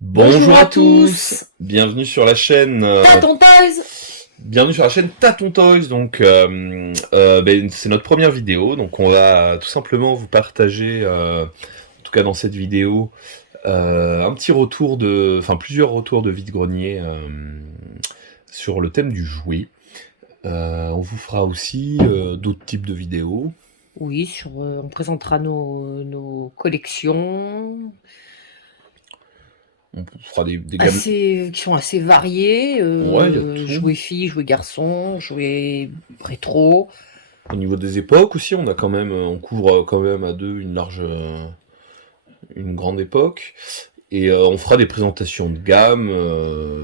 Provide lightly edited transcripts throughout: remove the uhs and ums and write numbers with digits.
Bonjour Bonjour à à tous, tous, bienvenue sur la chaîne, Tonton Toys. Taton Toys. Donc, c'est notre première vidéo, donc on va tout simplement vous partager, en tout cas dans cette vidéo, un petit retour enfin plusieurs retours de vide-grenier sur le thème du jouet. On vous fera aussi d'autres types de vidéos. Oui, on présentera nos collections On fera des gammes. qui sont assez variées, Ouais, il y a de tout. jouets filles, jouets garçons, jouets rétro. Au niveau des époques aussi, on couvre quand même à deux une grande époque. Et on fera des présentations de gamme.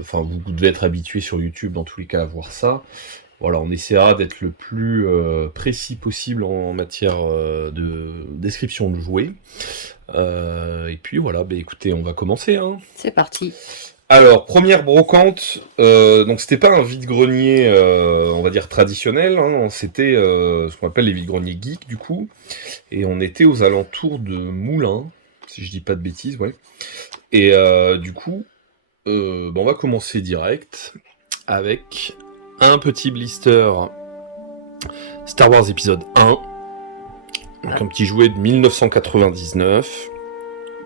Enfin, vous devez être habitué sur YouTube dans tous les cas à voir ça. Voilà, on essaiera d'être le plus précis possible en matière de description de jouets. Et puis voilà, écoutez, on va commencer, hein. C'est parti. Alors, première brocante, donc c'était pas un vide-grenier, on va dire traditionnel, hein, c'était ce qu'on appelle les vide-greniers geeks du coup, et on était aux alentours de Moulins, si je dis pas de bêtises, ouais. Et du coup, on va commencer direct avec un petit blister Star Wars épisode 1, donc un petit jouet de 1999.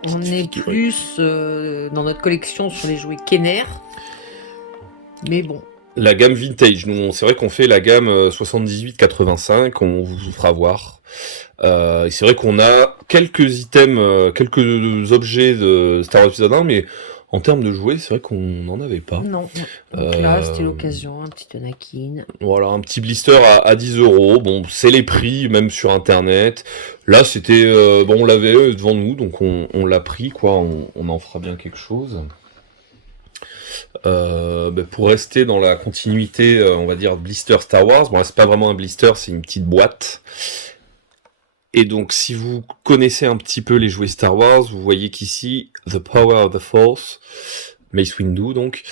On est plus dans notre collection sur les jouets Kenner, mais bon. La gamme vintage, nous, c'est vrai qu'on fait la gamme 78-85, on vous fera voir. Et c'est vrai qu'on a quelques items, quelques objets de Star Wars Episode 1, mais en termes de jouets, c'est vrai qu'on n'en avait pas. Non. Donc là, c'était l'occasion, un petit Anakin. Voilà, un petit blister à 10€. Bon, c'est les prix, même sur Internet. Là, c'était... on l'avait devant nous, donc on l'a pris, quoi. On en fera bien quelque chose. Pour rester dans la continuité, on va dire, blister Star Wars, bon là c'est pas vraiment un blister, c'est une petite boîte. Et donc si vous connaissez un petit peu les jouets Star Wars, vous voyez qu'ici, The Power of the Force, Mace Windu donc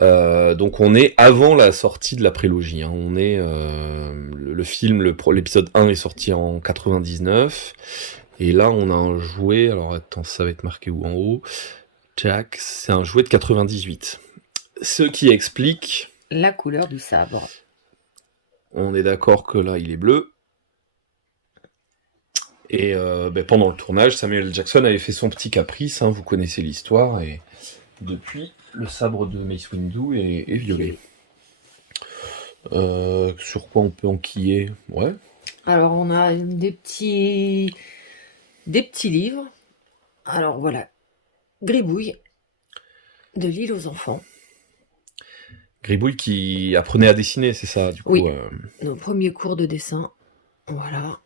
on est avant la sortie de la prélogie, hein. On est le film, l'épisode 1 est sorti en 99, et là on a un jouet, alors attends, ça va être marqué où en haut, Jack, c'est un jouet de 98. Ce qui explique... La couleur du sabre. On est d'accord que là, il est bleu. Et pendant le tournage, Samuel Jackson avait fait son petit caprice, hein, vous connaissez l'histoire, et depuis, le sabre de Mace Windu est violet. Sur quoi on peut enquiller? Ouais. Alors, on a des petits livres. Alors, voilà. Gribouille, de l'île aux enfants. Gribouille qui apprenait à dessiner, c'est ça, du coup. Oui, nos premiers cours de dessin. Voilà.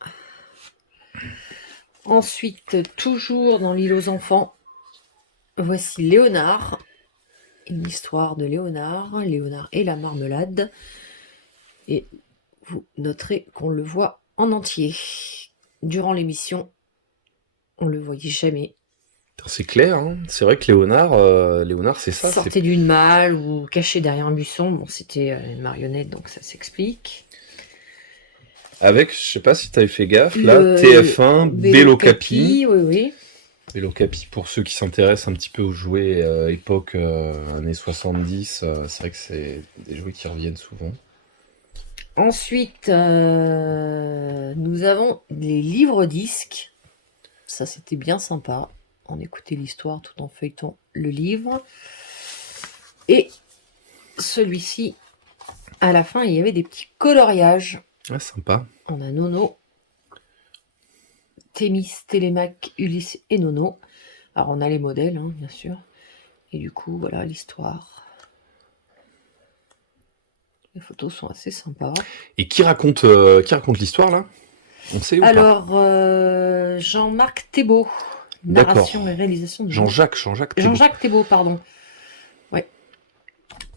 Ensuite, toujours dans l'île aux enfants, voici Léonard. Une histoire de Léonard et la marmelade. Et vous noterez qu'on le voit en entier. Durant l'émission, on le voyait jamais. C'est clair, hein. C'est vrai que Léonard, c'est ça. Sortait d'une malle ou caché derrière un buisson. Bon, c'était une marionnette, donc ça s'explique. Avec, je sais pas si t'avais fait gaffe, là, TF1, Bello Capi. Oui. Bello Capi, pour ceux qui s'intéressent un petit peu aux jouets époque années 70, c'est vrai que c'est des jouets qui reviennent souvent. Ensuite, nous avons les livres-disques. Ça, c'était bien sympa. On écoutait l'histoire tout en feuilletant le livre. Et celui-ci, à la fin, il y avait des petits coloriages. Ah, sympa. On a Nono, Thémis, Télémaque, Ulysse et Nono. Alors, on a les modèles, hein, bien sûr. Et du coup, voilà l'histoire. Les photos sont assez sympas. Et qui raconte l'histoire, là? On sait ou alors, Jean-Marc Thébault. Narration et réalisation de Jean-Jacques Thébault, pardon. Ouais.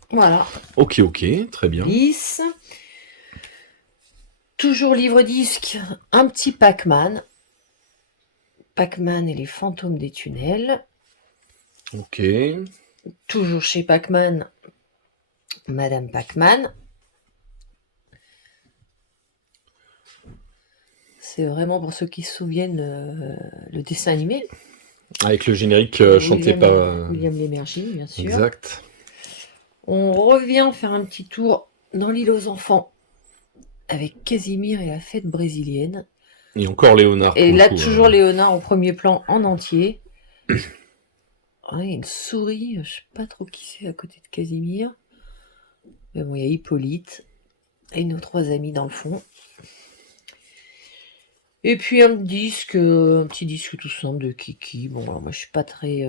Voilà. Ok, très bien. Lisse. Toujours livre-disque, un petit Pac-Man. Pac-Man et les fantômes des tunnels. Ok. Toujours chez Pac-Man, Madame Pac-Man. C'est vraiment pour ceux qui se souviennent le dessin animé. Avec le générique chanté par... William Lémergie, bien sûr. Exact. On revient faire un petit tour dans l'île aux enfants avec Casimir et la fête brésilienne. Et encore Léonard. Et là, coup, toujours Léonard au premier plan en entier. Ouais, une souris, je sais pas trop qui c'est à côté de Casimir. Mais bon, il y a Hippolyte et nos 3 amis dans le fond. Et puis un petit disque tout simple de Kiki. Bon, alors moi je suis pas très...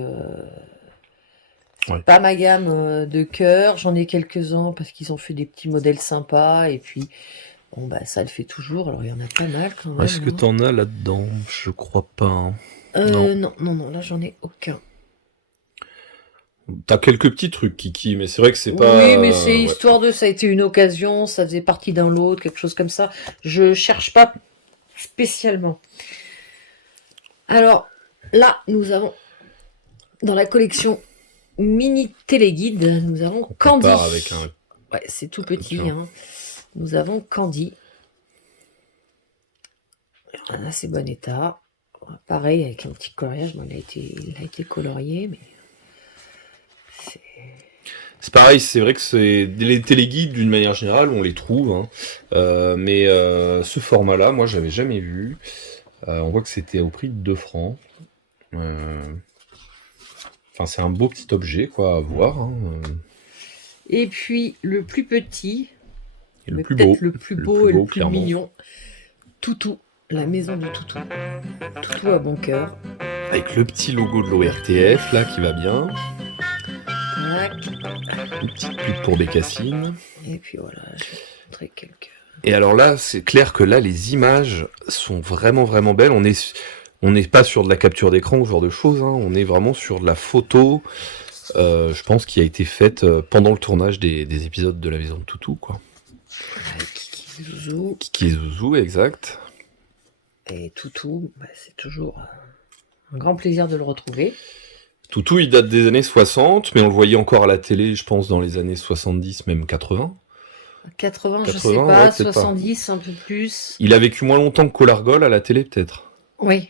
Ouais. Pas ma gamme de cœur. J'en ai quelques-uns parce qu'ils ont fait des petits modèles sympas. Et puis, bon bah ça le fait toujours. Alors il y en a pas mal quand même. Est-ce que t'en as là-dedans? Je crois pas. Hein. Non, là j'en ai aucun. T'as quelques petits trucs, Kiki, mais c'est vrai que c'est pas... Oui, mais c'est histoire de... Ça a été une occasion, ça faisait partie d'un lot, quelque chose comme ça. Je cherche pas spécialement. Alors, là, nous avons, dans la collection mini téléguide, nous avons Candy. Avec un... Ouais, c'est tout petit. Hein. Nous avons Candy. En assez bon état. Pareil, avec un petit coloriage. Bon, il a été colorié, mais... C'est pareil, c'est vrai que c'est les téléguides d'une manière générale, on les trouve, hein. Mais ce format-là, moi, j'avais jamais vu. On voit que c'était au prix de 2 francs. Enfin, c'est un beau petit objet, quoi, à voir. Hein. Et puis le plus petit, et le plus beau, le plus beau et le plus mignon, Toutou, la maison de Toutou. Toutou à bon cœur. Avec le petit logo de l'ORTF là qui va bien. Une petite pub pour Bécassine. Et puis voilà, je vais vous montrer quelques... Et alors là, c'est clair que là, les images sont vraiment, vraiment belles. On n'est pas sur de la capture d'écran ou ce genre de choses. Hein. On est vraiment sur de la photo, je pense, qui a été faite pendant le tournage des épisodes de La Maison de Toutou, quoi. Kiki Zouzou. Kiki Zouzou, exact. Et Toutou, bah, c'est toujours un grand plaisir de le retrouver. Toutou, il date des années 60, mais on le voyait encore à la télé, je pense, dans les années 70, même 80. 80, je sais pas, ouais, 70, pas. Un peu plus. Il a vécu moins longtemps que Colargol à la télé, peut-être. Oui.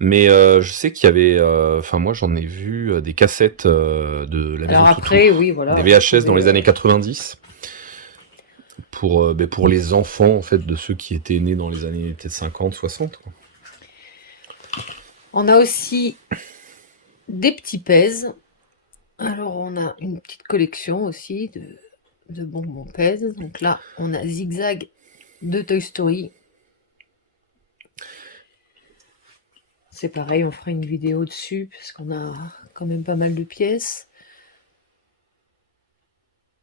Mais je sais qu'il y avait... Enfin, moi, j'en ai vu des cassettes de La Maison de Toutou. Après, oui, voilà. Des VHS dans les années 90. Pour les enfants, en fait, de ceux qui étaient nés dans les années peut-être 50, 60. Quoi. On a aussi... des petits pèses. Alors, on a une petite collection aussi de bonbons pèses. Donc là, on a Zigzag de Toy Story. C'est pareil, on fera une vidéo dessus parce qu'on a quand même pas mal de pièces.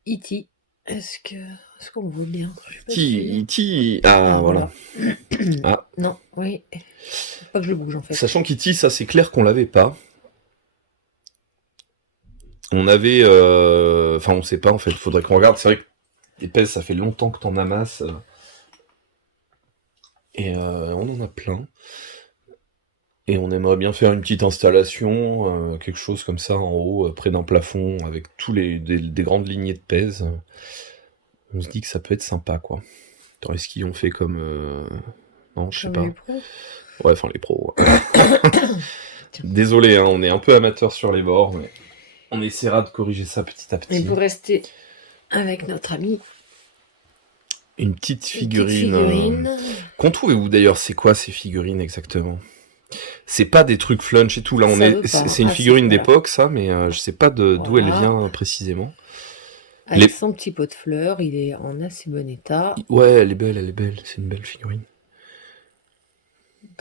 E.T. Est-ce qu'on voit bien? E.T. Ah, voilà. Ah. Non, oui. Faut pas que je le bouge en fait. Sachant qu'E.T., ça c'est clair qu'on l'avait pas. On avait... Enfin, on sait pas en fait. Faudrait qu'on regarde. C'est vrai que les pèses, ça fait longtemps que t'en amasses. Et on en a plein. Et on aimerait bien faire une petite installation, quelque chose comme ça en haut, près d'un plafond, avec tous des grandes lignées de pèse. On se dit que ça peut être sympa, quoi. Attends, est-ce qu'ils ont fait comme... Non, je sais pas. Les pros. Ouais, enfin les pros. Ouais. Désolé, hein, on est un peu amateur sur les bords, mais on essaiera de corriger ça petit à petit. Et pour rester avec notre ami... Une petite figurine. Qu'on trouvez-vous d'ailleurs? C'est quoi ces figurines exactement? C'est pas des trucs flunch et tout. Là, c'est une figurine d'époque, ça, mais je sais pas d'où elle vient précisément. Avec son petit pot de fleurs, il est en assez bon état. Ouais, elle est belle. C'est une belle figurine.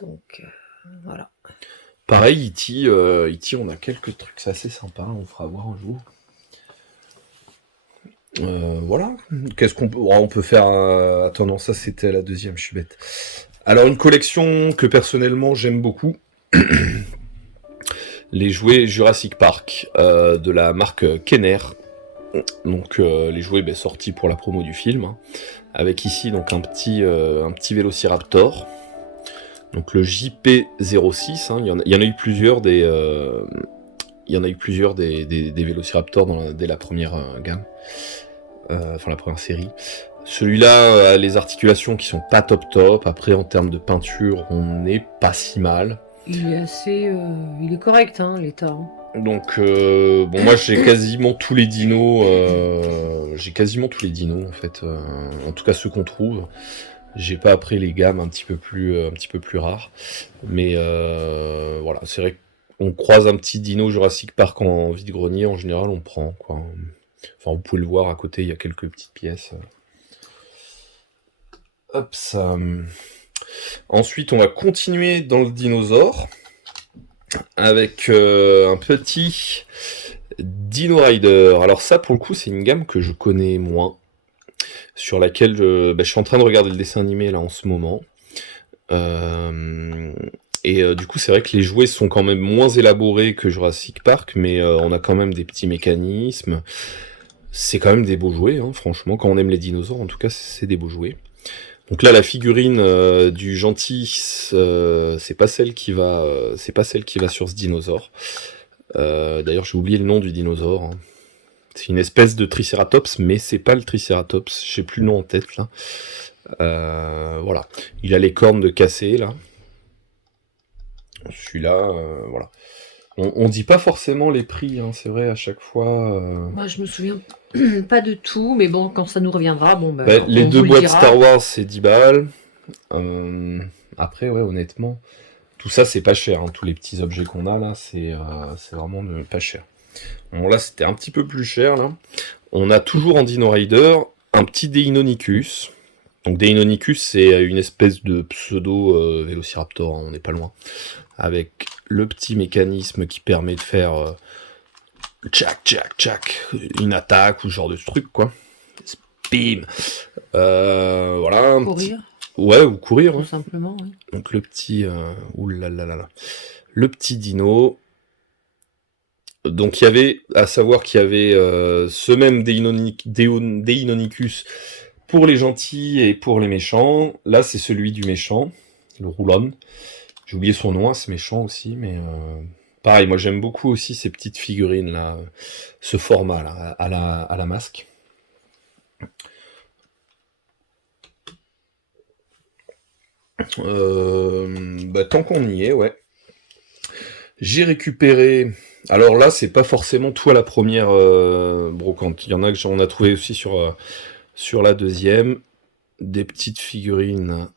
Donc, voilà. Pareil, E.T., on a quelques trucs assez sympas. On fera voir un jour. Voilà. Qu'est-ce qu'on peut... on peut faire Attends, non, ça c'était la deuxième, je suis bête. Alors, une collection que personnellement j'aime beaucoup. Les jouets Jurassic Park de la marque Kenner. Donc, les jouets sortis pour la promo du film. Hein, avec ici donc un petit Vélociraptor. Donc, le JP06. Hein, il y en a eu plusieurs des Vélociraptors dès la première gamme. Enfin, la première série. Celui-là a les articulations qui sont pas top. Après, en termes de peinture, on n'est pas si mal. Il est assez... il est correct, hein, l'état. Hein. Donc, bon, moi j'ai quasiment tous les dinos. En fait. En tout cas, ceux qu'on trouve. J'ai pas après les gammes un petit peu plus rares. Mais voilà, c'est vrai qu'on croise un petit dino Jurassic Park en vide-grenier, en général, on prend, quoi. Enfin, vous pouvez le voir à côté, il y a quelques petites pièces. Hop, ça. Ensuite, on va continuer dans le dinosaure avec un petit Dino Rider. Alors ça, pour le coup, c'est une gamme que je connais moins, sur laquelle je suis en train de regarder le dessin animé là en ce moment. Du coup, c'est vrai que les jouets sont quand même moins élaborés que Jurassic Park, mais on a quand même des petits mécanismes. C'est quand même des beaux jouets, hein, franchement. Quand on aime les dinosaures, en tout cas, c'est des beaux jouets. Donc là, la figurine du gentil, c'est pas celle qui va, sur ce dinosaure. D'ailleurs, j'ai oublié le nom du dinosaure. Hein. C'est une espèce de Triceratops, mais c'est pas le Triceratops. J'ai plus le nom en tête là. Voilà. Il a les cornes de cassé là. Celui-là, voilà. On dit pas forcément les prix, hein, c'est vrai, à chaque fois. Moi, je me souviens pas de tout, mais bon, quand ça nous reviendra, bon, Les on deux vous le boîtes dira. Star Wars, c'est 10 balles. Après, ouais, honnêtement, tout ça, c'est pas cher. Hein. Tous les petits objets qu'on a là, c'est vraiment pas cher. Bon, là, c'était un petit peu plus cher. Là. On a toujours en Dino Rider un petit Deinonychus. Donc Deinonychus, c'est une espèce de pseudo Vélociraptor, hein, on n'est pas loin. Avec le petit mécanisme qui permet de faire tchac, tchac, tchac, une attaque ou ce genre de truc, quoi. Bim. Voilà. Courir. Ouais, ou courir. Tout Ouais. simplement, oui. Donc le petit... oulalalala. Le petit dino. Donc il y avait, à savoir qu'il y avait ce même Deinonychus pour les gentils et pour les méchants. Là, c'est celui du méchant, le Roulon. J'ai oublié son nom, ce méchant aussi, mais pareil, moi j'aime beaucoup aussi ces petites figurines là, ce format là, à la masque. Tant qu'on y est, ouais. J'ai récupéré. Alors là, c'est pas forcément tout à la première brocante. Il y en a que j'en ai trouvé aussi sur la deuxième. Des petites figurines.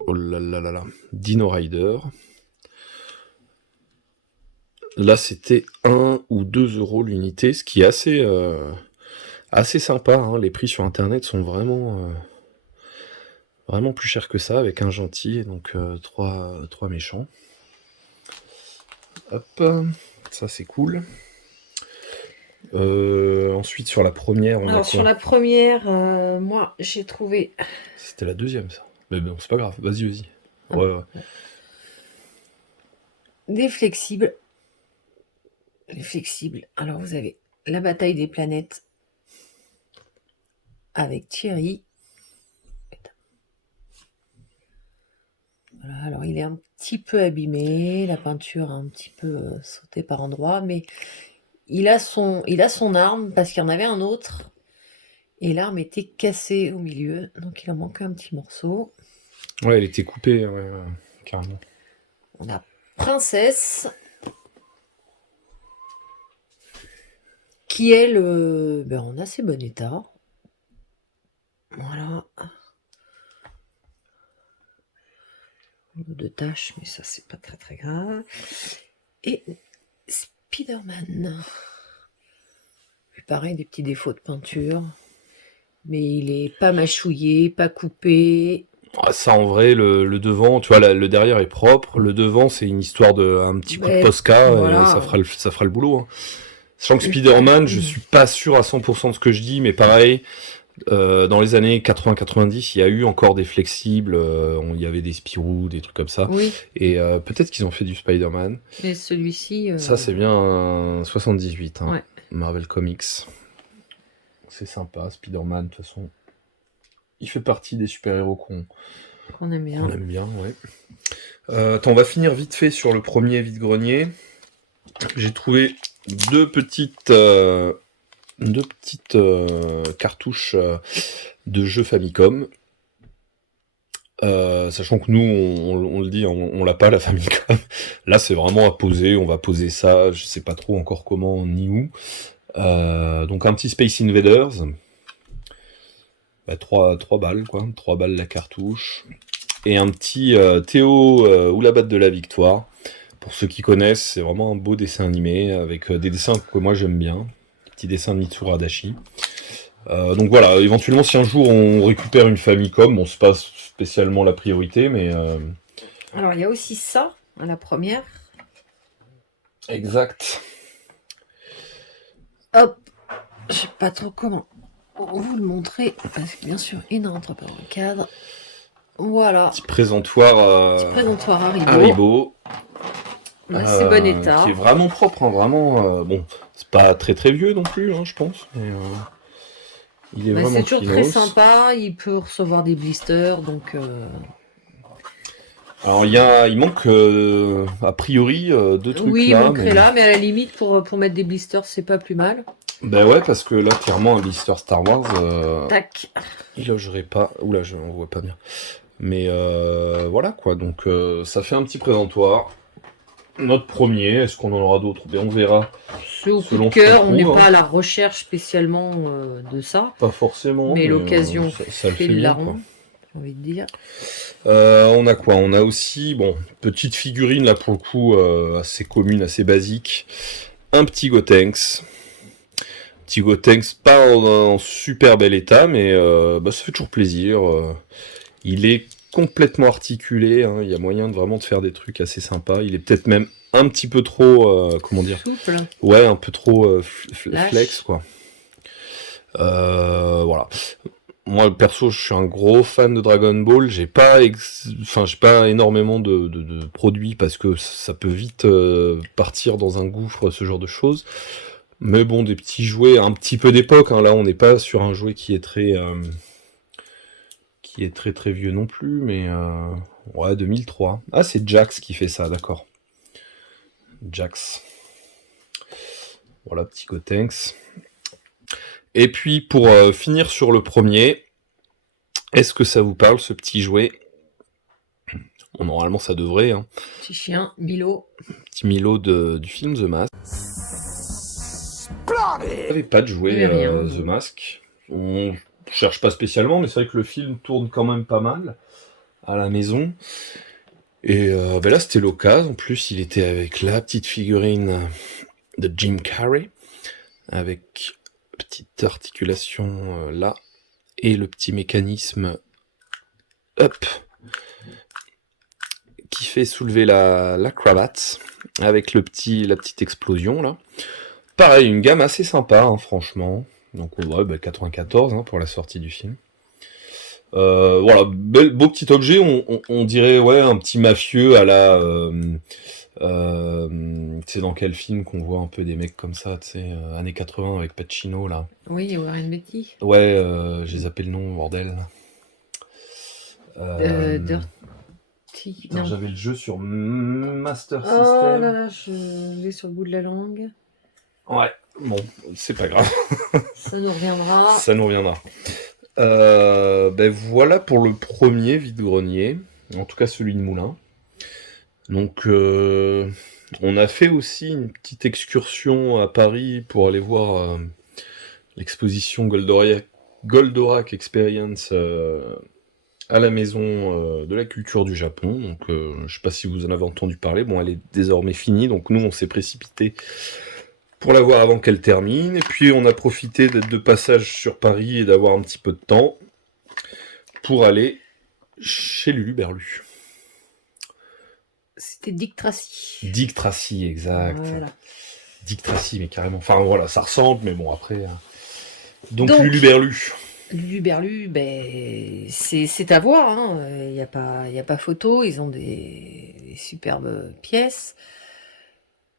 Oh là là là là. Dino Rider. Là, c'était 1 ou 2 euros l'unité, ce qui est assez sympa. Hein. Les prix sur internet sont vraiment plus chers que ça, avec un gentil et donc 3 méchants. Hop, ça c'est cool. Ensuite, sur la première, on a quoi ? Alors, sur la première, moi, j'ai trouvé... C'était la deuxième, ça. Mais bon, c'est pas grave, vas-y. Ouais. Des flexibles. Les flexibles. Alors, vous avez la bataille des planètes avec Thierry. Voilà, alors il est un petit peu abîmé, la peinture a un petit peu sauté par endroits, mais il a son arme parce qu'il y en avait un autre et l'arme était cassée au milieu, donc il en manquait un petit morceau. Ouais, elle était coupée, ouais, carrément. On a Princesse qui est en assez bon état. Voilà. De tâches, mais ça c'est pas très très grave. Et Spider-Man. Pareil, des petits défauts de peinture. Mais il est pas mâchouillé, pas coupé. Ah, ça en vrai, le devant, tu vois, le derrière est propre. Le devant, c'est une histoire de un petit coup de Posca, voilà. Et ça fera le boulot. Hein. Sachant que Spider-Man, je suis pas sûr à 100% de ce que je dis, mais pareil, dans les années 80-90, il y a eu encore des flexibles, il y avait des Spirou, des trucs comme ça. Oui. Et peut-être qu'ils ont fait du Spider-Man. Mais celui-ci... Ça, c'est bien un 78, hein, ouais. Marvel Comics. C'est sympa, Spider-Man, de toute façon. Il fait partie des super-héros qu'on aime bien. On aime bien, ouais. Attends, on va finir vite fait sur le premier vide-grenier. J'ai trouvé deux petites cartouches de jeux Famicom. Sachant que nous, on le dit, on l'a pas la Famicom. Là, c'est vraiment à poser. On va poser ça. Je sais pas trop encore comment ni où. Donc un petit Space Invaders. 3 balles, quoi. 3 balles la cartouche. Et un petit Théo ou la batte de la victoire. Pour ceux qui connaissent, c'est vraiment un beau dessin animé avec des dessins que moi j'aime bien. Petit dessin de Mitsuru Adachi. Donc voilà, éventuellement si un jour on récupère une Famicom, bon c'est pas spécialement la priorité, mais... Alors, il y a aussi ça, à la première. Exact. Hop, je sais pas trop comment vous le montrer, parce que bien sûr, il ne rentre pas dans le cadre. Voilà. Petit présentoir, Petit présentoir Haribo. Haribo. C'est bon état. Qui est vraiment propre, hein, vraiment. Bon, c'est pas très très vieux non plus, hein, je pense. Mais, il est vraiment c'est toujours très finos. sympa, il peut recevoir des blisters, donc... Alors il manque a priori 2 trucs oui, là. il manquerait là, mais à la limite, pour mettre des blisters, c'est pas plus mal. Ben ouais, parce que là, clairement, un blister Star Wars, Tac. il logerait pas. Oula, on voit pas bien. Mais voilà quoi, donc ça fait un petit présentoir. Notre premier, est-ce qu'on en aura d'autres? Ben on verra. C'est au coup Selon de cœur, ce qu'on on n'est trouve, pas hein. à la recherche spécialement de ça. Pas forcément. Mais l'occasion ça le fait fait le bien, quoi. larron, j'ai envie de dire. On a quoi? On a aussi, bon, petite figurine là pour le coup, assez commune, assez basique. Un petit Gotenks. Petit Gotenks, pas en super bel état, mais ça fait toujours plaisir. Il est complètement articulé, hein, il y a moyen de vraiment de faire des trucs assez sympas. Il est peut-être même un petit peu trop, comment dire? Souple. Ouais, un peu trop Lâche. flex, quoi. Voilà. Moi, perso, je suis un gros fan de Dragon Ball. J'ai pas énormément de produits parce que ça peut vite partir dans un gouffre, ce genre de choses. Mais bon, des petits jouets un petit peu d'époque. Hein. Là, on n'est pas sur un jouet qui est très très vieux non plus, mais ouais, 2003. Ah, c'est Jax qui fait ça, d'accord. Jax. Voilà, petit Gotenks. Et puis, pour finir sur le premier, est-ce que ça vous parle, ce petit jouet? Bon, normalement, ça devrait. Hein. Petit chien, Milo. Petit Milo du film The Mask. Il n'y avait pas de jouet The Mask. On cherche pas spécialement, mais c'est vrai que le film tourne quand même pas mal à la maison. Et là, c'était l'occasion. En plus, il était avec la petite figurine de Jim Carrey, avec petite articulation là, et le petit mécanisme up qui fait soulever la cravate, avec la petite explosion là. Pareil, une gamme assez sympa, hein, franchement. Donc on voit 94 hein, pour la sortie du film. Voilà, beau petit objet, on dirait ouais un petit mafieux à la... c'est dans quel film qu'on voit un peu des mecs comme ça, tu sais, années 80 avec Pacino là. Oui, Warren Beatty. Ouais, j'ai zappé le nom, bordel. Dirty. Non. J'avais le jeu sur Master Oh System. là là, je l'ai sur le bout de la langue. Ouais, bon, c'est pas grave. Ça nous reviendra. Ça nous reviendra. Voilà pour le premier vide-grenier, en tout cas celui de Moulin. Donc on a fait aussi une petite excursion à Paris pour aller voir l'exposition Goldorak Experience à la maison de la culture du Japon. Donc je sais pas si vous en avez entendu parler, bon elle est désormais finie, donc nous on s'est précipité pour la voir avant qu'elle termine, et puis on a profité d'être de passage sur Paris et d'avoir un petit peu de temps pour aller chez Lulu Berlu. C'était Dick Tracy. Dick Tracy, exact. Voilà. Dick Tracy, mais carrément. Enfin voilà, ça ressemble, mais bon après. Donc Lulu Berlu. Lulu Berlu, c'est à voir. Il n'y a pas photo. Ils ont des superbes pièces.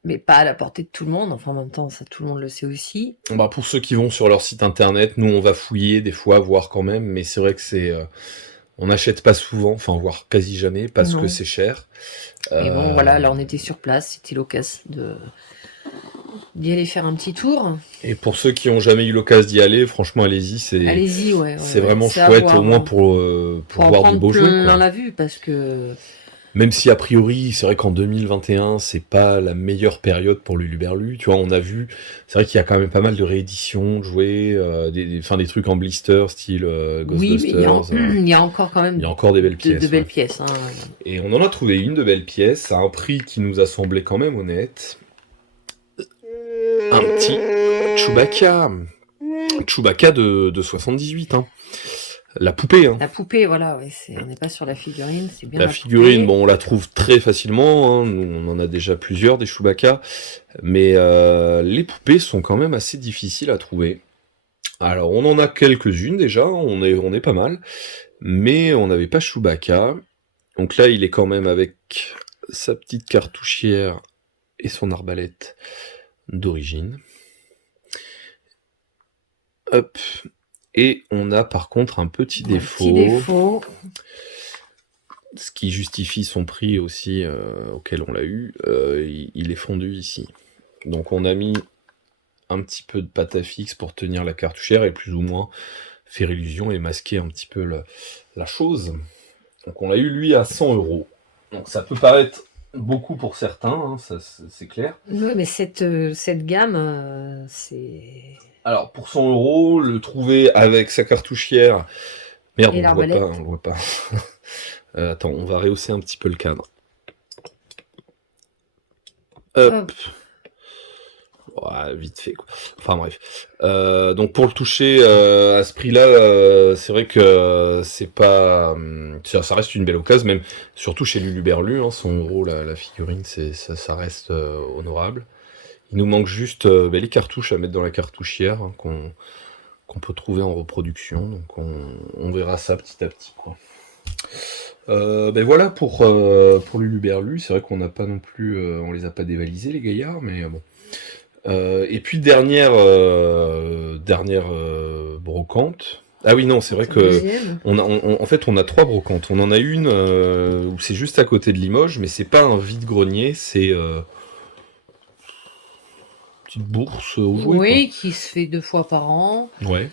Mais pas à la portée de tout le monde. Enfin, en même temps, ça, tout le monde le sait aussi. Pour ceux qui vont sur leur site internet, nous, on va fouiller des fois, voir quand même. Mais c'est vrai que c'est... on n'achète pas souvent, enfin, voire quasi jamais, parce que c'est cher. Et bon, voilà, là, on était sur place. C'était l'occasion d'y aller faire un petit tour. Et pour ceux qui ont jamais eu l'occasion d'y aller, franchement, allez-y, Allez-y, ouais, c'est ouais. vraiment C'est à chouette, voir, au moins hein. pour Pour en voir du prendre beau jouet, plein quoi. la vue, parce que Même si a priori, c'est vrai qu'en 2021, c'est pas la meilleure période pour Luluberlu. Tu vois, on a vu, c'est vrai qu'il y a quand même pas mal de rééditions de jouets, des trucs en blister, style oui, mais Ghostbusters. il y a encore quand Il y même a encore des belles de pièces, belles ouais. pièces, hein. Et on en a trouvé une de belle pièce à un prix qui nous a semblé quand même honnête. Un petit Chewbacca. Chewbacca de 78, hein. La poupée, hein. La poupée, voilà, ouais, on n'est pas sur la figurine, c'est bien La la figurine, poupée. bon, on la trouve très facilement, hein. Nous, on en a déjà plusieurs des Chewbacca, mais les poupées sont quand même assez difficiles à trouver. Alors, on en a quelques-unes déjà, on est pas mal, mais on n'avait pas Chewbacca. Donc là, il est quand même avec sa petite cartouchière et son arbalète d'origine. Hop. Et on a par contre un petit Un défaut. petit défaut. Ce qui justifie son prix aussi auquel on l'a eu, il est fondu ici. Donc on a mis un petit peu de pâte à fixe pour tenir la cartouchière et plus ou moins faire illusion et masquer un petit peu la chose. Donc on l'a eu lui à 100 €. Donc ça peut paraître beaucoup pour certains, hein, ça, c'est clair. Ouais, mais cette gamme, c'est... Alors pour 100 €, le trouver avec sa cartouchière... Merde, Et on le voit pas, l'arbalète. on le voit pas. Attends, on va rehausser un petit peu le cadre. Hop. Hop. Ouais, vite fait, quoi. Enfin bref. Donc pour le toucher à ce prix-là, c'est vrai que c'est pas, ça reste une belle occasion, même surtout chez Luluberlu, hein, 100 € la figurine, ça reste honorable. Il nous manque juste les cartouches à mettre dans la cartouchière, hein, qu'on peut trouver en reproduction, donc on verra ça petit à petit, quoi. Voilà pour Luluberlu. C'est vrai qu'on n'a pas non plus, on les a pas dévalisés les gaillards, mais bon. Et puis dernière brocante. Ah oui, non, c'est vrai que Deuxième. en fait on a 3 brocantes. On en a une où c'est juste à côté de Limoges, mais c'est pas un vide-grenier, c'est une petite bourse aux jouets, quoi. Oui, qui se fait 2 fois par an. Ouais.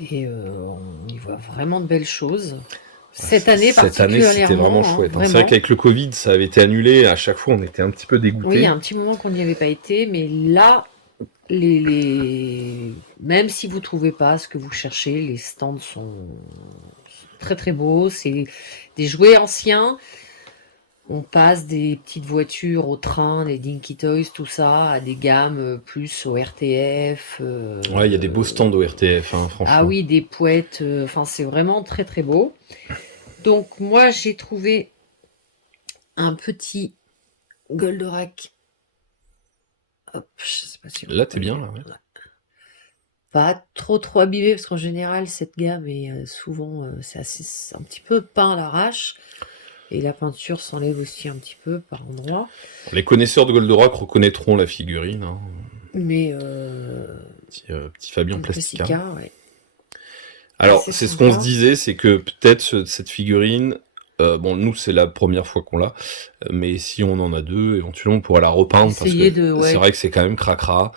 Et on y voit vraiment de belles choses. Cette année Cette année, c'était vraiment particulièrement, hein, chouette, hein. C'est vrai vraiment. qu'avec le Covid, ça avait été annulé. À chaque fois, on était un petit peu Oui, il y dégoûtés. a un petit moment qu'on n'y avait pas été, mais là, même si vous trouvez pas ce que vous cherchez, les stands sont très très beaux. C'est des jouets anciens. On passe des petites voitures au train, des Dinky Toys, tout ça, à des gammes plus au RTF. Ouais, il y a des beaux stands au RTF, hein, franchement. Ah oui, des poètes. Enfin, c'est vraiment très très beau. Donc moi, j'ai trouvé un petit Goldorak. Hop, je sais pas si Là, t'es bien, là, ouais. Pas trop abîmé, parce qu'en général, cette gamme est souvent, c'est un petit peu peint à l'arrache. Et la peinture s'enlève aussi un petit peu par endroits. Les connaisseurs de Goldorak reconnaîtront la figurine, hein. Mais Petit Fabien le Plastica. Plastica, ouais. Alors, C'est c'est ce qu'on se sympa. disait, c'est que peut-être cette figurine, bon, nous, c'est la première fois qu'on l'a, mais si on en a deux, éventuellement, on pourra la repeindre, parce Essayer que de, c'est ouais. vrai que c'est quand même cracra.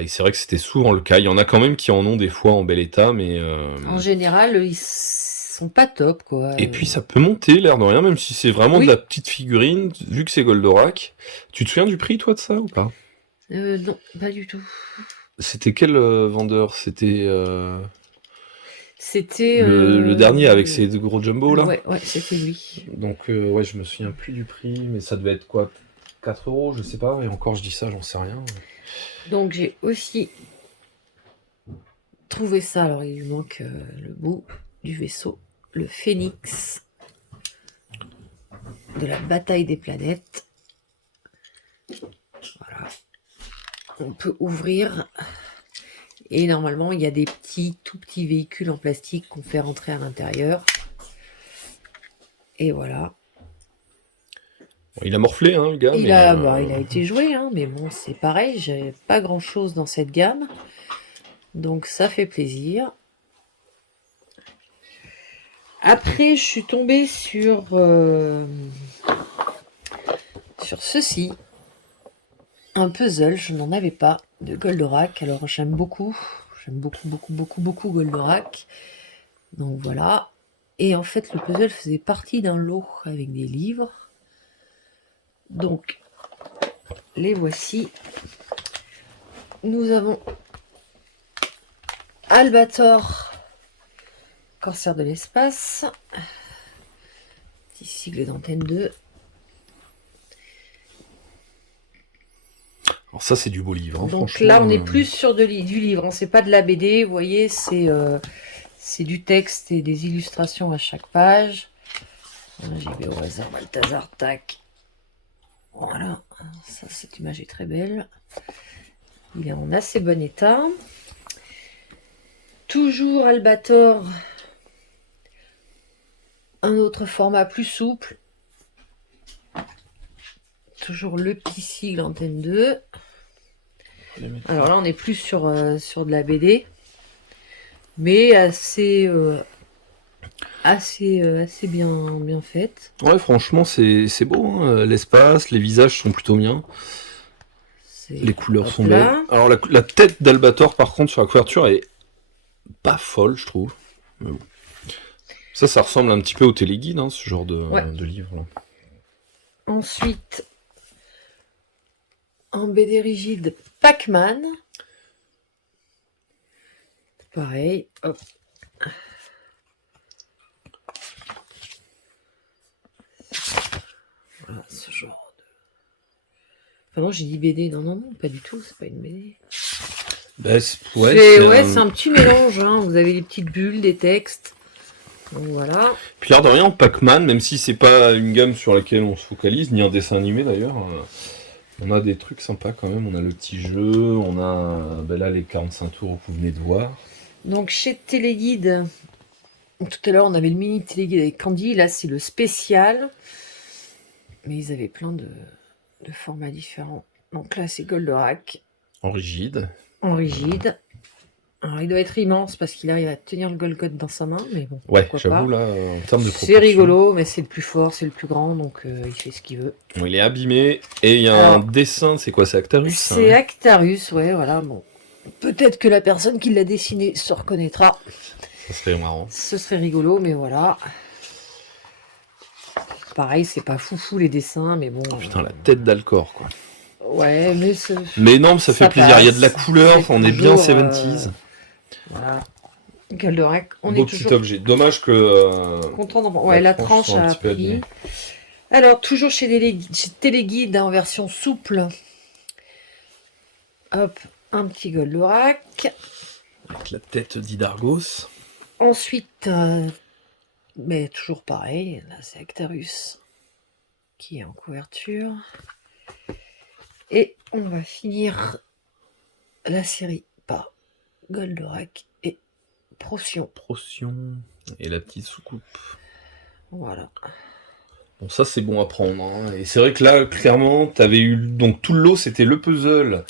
Et c'est vrai que c'était souvent le cas. Il y en a quand même qui en ont des fois en bel état, mais... En général, ils sont pas top, quoi. Et puis ça peut monter, l'air de rien, même si c'est vraiment de Oui. la petite figurine, vu que c'est Goldorak. Tu te souviens du prix, toi, de ça, ou pas? Non, pas du tout. C'était quel vendeur? C'était C'était... le dernier avec ses deux gros jumbo, là? Ouais, c'était lui. Donc, ouais, je me souviens plus du prix, mais ça devait être quoi? 4 €, je sais pas, et encore je dis ça, j'en sais rien. Donc j'ai aussi trouvé ça. Alors il lui manque le bout du vaisseau, le Phénix de la bataille des planètes. Voilà. On peut ouvrir. Et normalement, il y a des tout petits véhicules en plastique qu'on fait rentrer à l'intérieur. Et voilà. Bon, il a morflé, hein, le gars, Il mais... a été joué, hein, mais bon, c'est pareil, j'avais pas grand chose dans cette gamme. Donc ça fait plaisir. Après, je suis tombée sur ceci. un puzzle, je n'en avais pas, de Goldorak. Alors j'aime beaucoup, beaucoup Goldorak. Donc voilà. Et en fait, le puzzle faisait partie d'un lot avec des livres. Donc, les voici. Nous avons Albator, Corsaire de l'espace. Petit sigle d'Antenne 2. Alors ça, c'est du beau livre. Hein, donc là, on est plus sur du livre. Hein. C'est pas de la BD, vous voyez, c'est du texte et des illustrations à chaque page. J'y vais au hasard, Balthazar, tac. Voilà, ça, cette image est très belle. Il est en assez bon état. Toujours Albator. Un autre format plus souple. Toujours le petit sigle Antenne 2. Alors là, on est plus sur de la BD. Mais assez bien faite. Ouais, franchement, c'est beau. Hein. L'espace, les visages sont plutôt bien. Les couleurs sont belles. Alors la tête d'Albator, par contre, sur la couverture, est pas folle, je trouve. Mais bon. Ça ressemble un petit peu au téléguide, hein, ce genre de livre. Là. Ensuite, en BD rigide, Pac-Man. Pareil, hop. Voilà, ce genre de... Enfin non, j'ai dit BD, non, pas du tout, c'est pas une BD. Bah, c'est un petit mélange, hein. Vous avez des petites bulles, des textes. Donc voilà. Puis l'air de rien, Pac-Man, même si c'est pas une gamme sur laquelle on se focalise, ni un dessin animé d'ailleurs, on a des trucs sympas quand même. On a le petit jeu, on a là les 45 tours que vous venez de voir. Donc chez Téléguide, tout à l'heure on avait le mini Téléguide avec Candy, là c'est le spécial. Mais ils avaient plein de formats différents. Donc là c'est Goldorak. En rigide. Alors il doit être immense parce qu'il arrive à tenir le Golgoth dans sa main, mais bon. Ouais, j'avoue là, en termes de proportion. C'est rigolo, mais c'est le plus fort, c'est le plus grand, donc il fait ce qu'il veut. Bon, il est abîmé, et il y a un dessin, c'est quoi, c'est Actarus? C'est Actarus, ouais, voilà, bon. Peut-être que la personne qui l'a dessiné se reconnaîtra. Ça serait marrant. Ce serait rigolo, mais voilà. Pareil, c'est pas foufou les dessins, mais bon. Oh, putain, la tête d'Alcor, quoi. Ouais, mais... Mais non, ça fait plaisir, il y a de la couleur, on est bien 70s. Voilà. Goldorak, on beau est petit toujours... objet. Dommage que... Content ouais, la tranche a pris. Alors, toujours chez Téléguide, en version souple. Hop, un petit Goldorak. Avec la tête d'Idargos. Ensuite, mais toujours pareil, là c'est Actarus qui est en couverture. Et on va finir la série par Goldorak et Procyon. Et la petite soucoupe. Voilà. Bon, ça c'est bon à prendre. Hein. Et c'est vrai que là, clairement, t'avais eu. Donc tout le lot, c'était le puzzle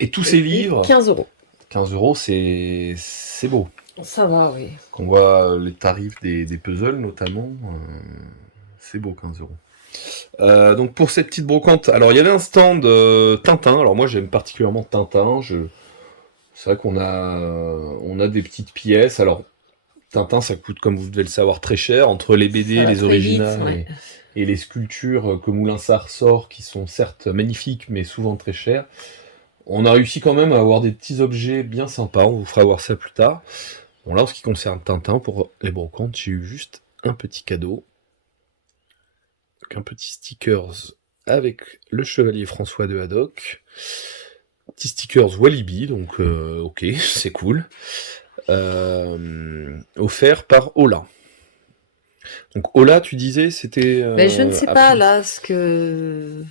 et tous ces livres. 15 €. 15 €, c'est beau. Ça va, oui. Quand on voit les tarifs des puzzles, notamment, c'est beau, 15 €. Donc pour cette petite brocante, alors il y avait un stand Tintin. Alors moi j'aime particulièrement Tintin. C'est vrai qu'on a des petites pièces. Alors Tintin, ça coûte, comme vous devez le savoir, très cher. Entre les BD, les originales et les sculptures que Moulinsart sort, qui sont certes magnifiques, mais souvent très chères. On a réussi quand même à avoir des petits objets bien sympas. On vous fera voir ça plus tard. Bon, là, en ce qui concerne Tintin, pour les brocantes, j'ai eu juste un petit cadeau. Donc, un petit stickers avec le chevalier François de Haddock. Petit stickers Walibi, donc ok, c'est cool. Offert par Ola. Donc Ola, tu disais, c'était... Mais je ne sais pas, là, ce que...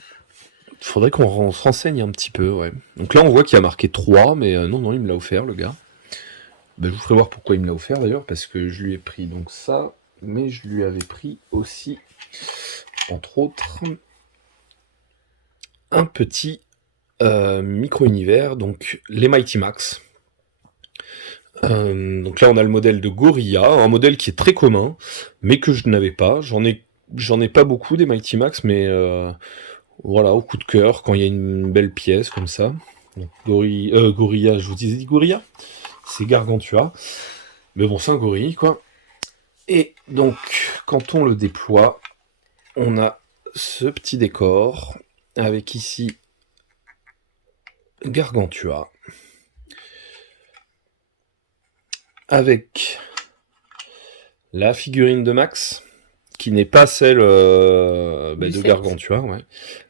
Faudrait qu'on se renseigne un petit peu, ouais. Donc là, on voit qu'il y a marqué 3, mais non, il me l'a offert, le gars. Ben, je vous ferai voir pourquoi il me l'a offert, d'ailleurs, parce que je lui ai pris donc ça, mais je lui avais pris aussi, entre autres, un petit micro-univers, donc les Mighty Max. Donc là, on a le modèle de Gorilla, un modèle qui est très commun, mais que je n'avais pas. J'en ai pas beaucoup des Mighty Max, mais Voilà, au coup de cœur, quand il y a une belle pièce comme ça. Donc, Gorilla, je vous disais dit Gorilla, c'est Gargantua. Mais bon, c'est un gorille, quoi. Et donc, quand on le déploie, on a ce petit décor, avec ici Gargantua, avec la figurine de Max, qui n'est pas celle de set. Gargantua, ouais.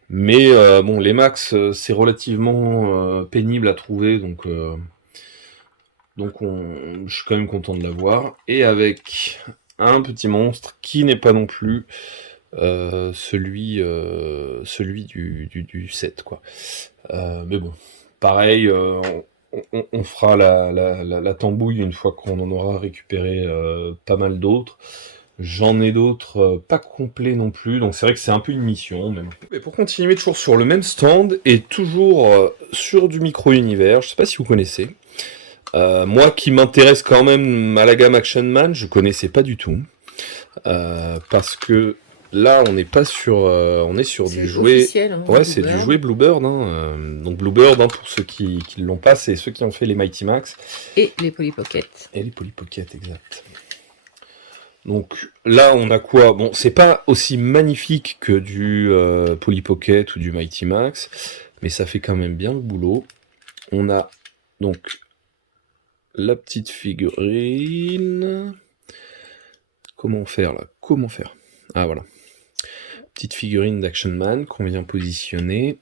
Mais bon, les Max, c'est relativement pénible à trouver, donc je suis quand même content de l'avoir. Et avec un petit monstre qui n'est pas non plus celui du set, quoi. Mais bon, pareil, on fera la tambouille une fois qu'on en aura récupéré pas mal d'autres. J'en ai d'autres pas complets non plus, donc c'est vrai que c'est un peu une mission même. Et pour continuer toujours sur le même stand et toujours sur du micro-univers, je sais pas si vous connaissez. Moi qui m'intéresse quand même à la gamme Action Man, je connaissais pas du tout. Parce que là on n'est pas sur on est sur du jouet officiel, hein, ouais, c'est du jouet Bluebird, hein. Donc Bluebird, hein, pour ceux qui l'ont pas, c'est ceux qui ont fait les Mighty Max et les Polly Pocket. et les Polly Pocket, exact. Donc là on a quoi? Bon, c'est pas aussi magnifique que du Polly Pocket ou du Mighty Max, mais ça fait quand même bien le boulot. On a donc la petite figurine. Comment faire là? Comment faire? Ah voilà. Petite figurine d'Action Man qu'on vient positionner.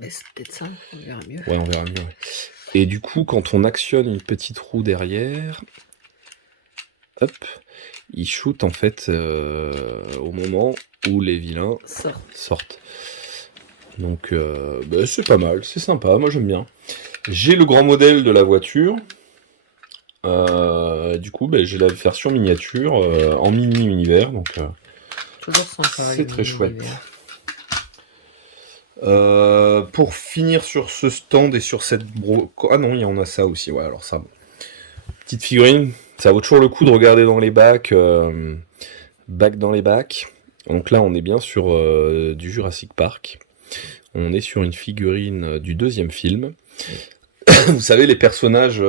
C'est peut-être ça, on verra mieux. Ouais, on verra mieux. Ouais. Et du coup, quand on actionne une petite roue derrière, hop, il shoot en fait au moment où les vilains sortent. Donc c'est pas mal, c'est sympa, moi j'aime bien. J'ai le grand modèle de la voiture. Du coup, j'ai la version miniature en mini-univers, donc c'est très chouette. Pour finir sur ce stand et sur cette ah non, il y en a ça aussi, ouais, alors ça, bon. Petite figurine, ça vaut toujours le coup de regarder dans les bacs, bac dans les bacs. Donc là, on est bien sur du Jurassic Park. On est sur une figurine du deuxième film. Vous savez, les personnages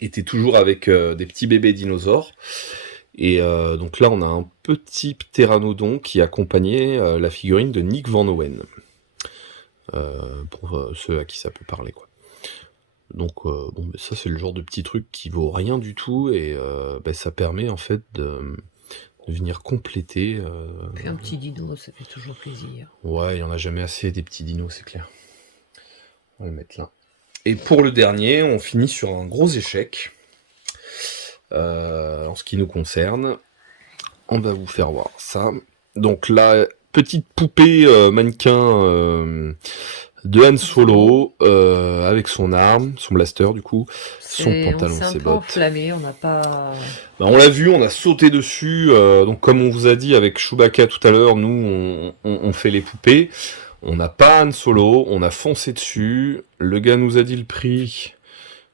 étaient toujours avec des petits bébés dinosaures. Et donc là, on a un petit ptéranodon qui accompagnait la figurine de Nick Van Owen. Pour ceux à qui ça peut parler, quoi. Donc ça, c'est le genre de petit truc qui vaut rien du tout, et ça permet en fait de venir compléter. Puis un petit dino, ça fait toujours plaisir. Ouais, il n'y en a jamais assez des petits dinos, c'est clair. On va le mettre là. Et pour le dernier, on finit sur un gros échec. En ce qui nous concerne, on va vous faire voir ça. Donc la petite poupée mannequin de Han Solo avec son arme, son blaster du coup, son pantalon, ses bottes. Enflammé, on n'a pas. On l'a vu, on a sauté dessus. Donc comme on vous a dit avec Chewbacca tout à l'heure, nous on fait les poupées. On n'a pas Han Solo, on a foncé dessus. Le gars nous a dit le prix.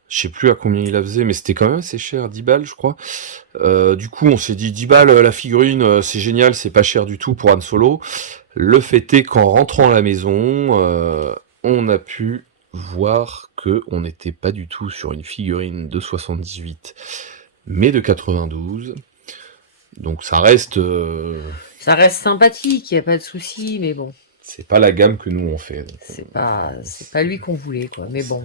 Je sais plus à combien il la faisait, mais c'était quand même assez cher, 10 balles je crois. Du coup on s'est dit 10 balles la figurine, c'est génial, c'est pas cher du tout pour Han Solo. Le fait est qu'en rentrant à la maison, on a pu voir que on n'était pas du tout sur une figurine de 78, mais de 92. Donc ça reste... Ça reste sympathique, il n'y a pas de souci, mais bon. C'est pas la gamme que nous on fait. C'est pas lui qu'on voulait, quoi. Mais bon.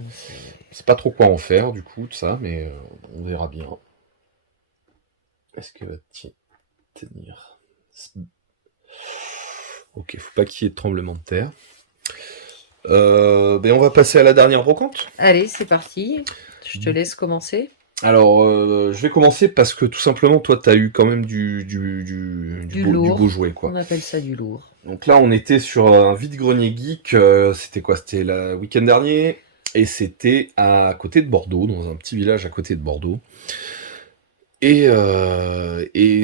C'est pas trop quoi en faire du coup, tout ça, mais on verra bien. Est-ce que va tenir? Ok, faut pas qu'il y ait de tremblement de terre. On va passer à la dernière brocante. Allez, c'est parti. Je te laisse commencer. Alors, je vais commencer parce que tout simplement, toi, tu as eu quand même du beau jouet, quoi. On appelle ça du lourd. Donc là, on était sur un vide-grenier geek. C'était quoi? C'était le week-end dernier. Et c'était à côté de Bordeaux, dans un petit village à côté de Bordeaux. Et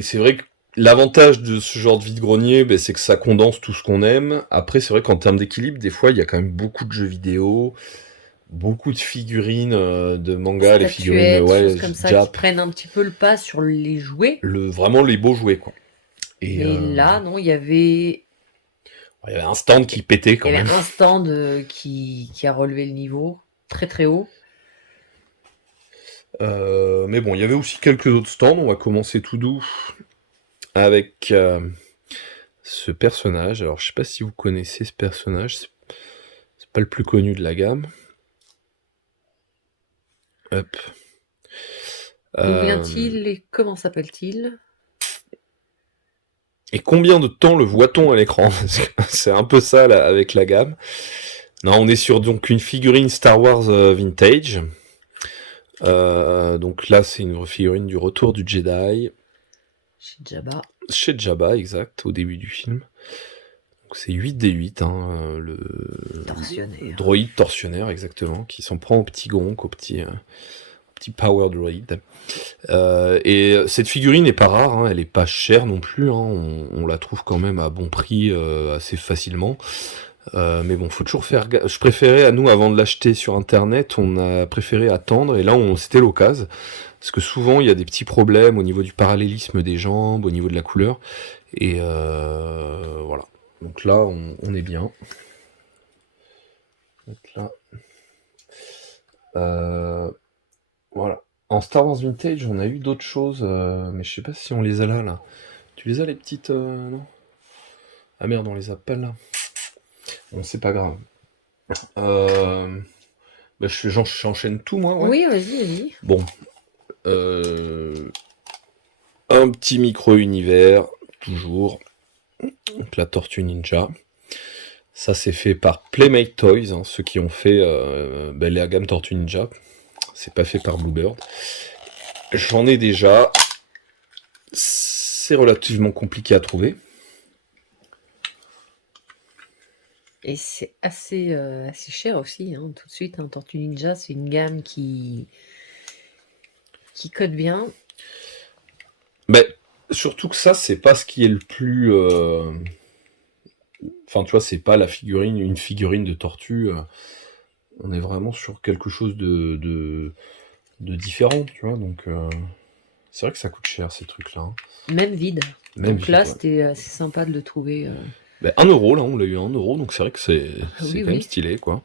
c'est vrai que l'avantage de ce genre de vide-grenier, c'est que ça condense tout ce qu'on aime. Après, c'est vrai qu'en termes d'équilibre, des fois, il y a quand même beaucoup de jeux vidéo, beaucoup de figurines de manga, les figurines comme ça, qui prennent un petit peu le pas sur les jouets. Vraiment les beaux jouets, quoi. Et Mais là, non, il y avait un stand qui pétait quand même. un stand qui a relevé le niveau très très haut. Mais bon, il y avait aussi quelques autres stands. On va commencer tout doux avec ce personnage. Alors, je sais pas si vous connaissez ce personnage. C'est pas le plus connu de la gamme. Hop. D'où vient-il et comment s'appelle-t-il? Et combien de temps le voit-on à l'écran? C'est un peu ça là, avec la gamme. Non, on est sur donc une figurine Star Wars vintage. Donc là, c'est une figurine du Retour du Jedi. Chez Jabba. Chez Jabba, exact, au début du film. Donc c'est 8D8, hein, le droïde tortionnaire, exactement, qui s'en prend au petit Gonk, au petit Power Droid. Et cette figurine n'est pas rare, hein, elle est pas chère non plus, hein, on la trouve quand même à bon prix assez facilement. Mais bon, faut toujours faire gaffe. Je préférais, à nous, avant de l'acheter sur internet, on a préféré attendre, et là, c'était l'occasion. Parce que souvent, il y a des petits problèmes au niveau du parallélisme des jambes, au niveau de la couleur. Et voilà. Donc là, on est bien. Donc là. Voilà. En Star Wars Vintage, on a eu d'autres choses, mais je sais pas si on les a là. Tu les as, les petites... non. Ah merde, on les a pas là. Bon, c'est pas grave. Bah, j'enchaîne tout, moi, ouais. Oui, vas-y. Bon. Un petit micro-univers, toujours. Donc la Tortue Ninja. Ça, c'est fait par Playmate Toys, hein, ceux qui ont fait la gamme Tortue Ninja. C'est pas fait par Bluebird. J'en ai déjà. C'est relativement compliqué à trouver. Et c'est assez cher aussi, hein, tout de suite. Hein, Tortue Ninja, c'est une gamme qui code bien. Mais surtout que ça, c'est pas ce qui est le plus... Enfin, tu vois, c'est pas une figurine de tortue. On est vraiment sur quelque chose de différent, tu vois. Donc, c'est vrai que ça coûte cher, ces trucs-là. Hein. Même vide. Même donc là, ouais. c'était assez sympa de le trouver. 1€, là, on l'a eu à 1€, donc c'est vrai que c'est Oui, quand même stylé, quoi.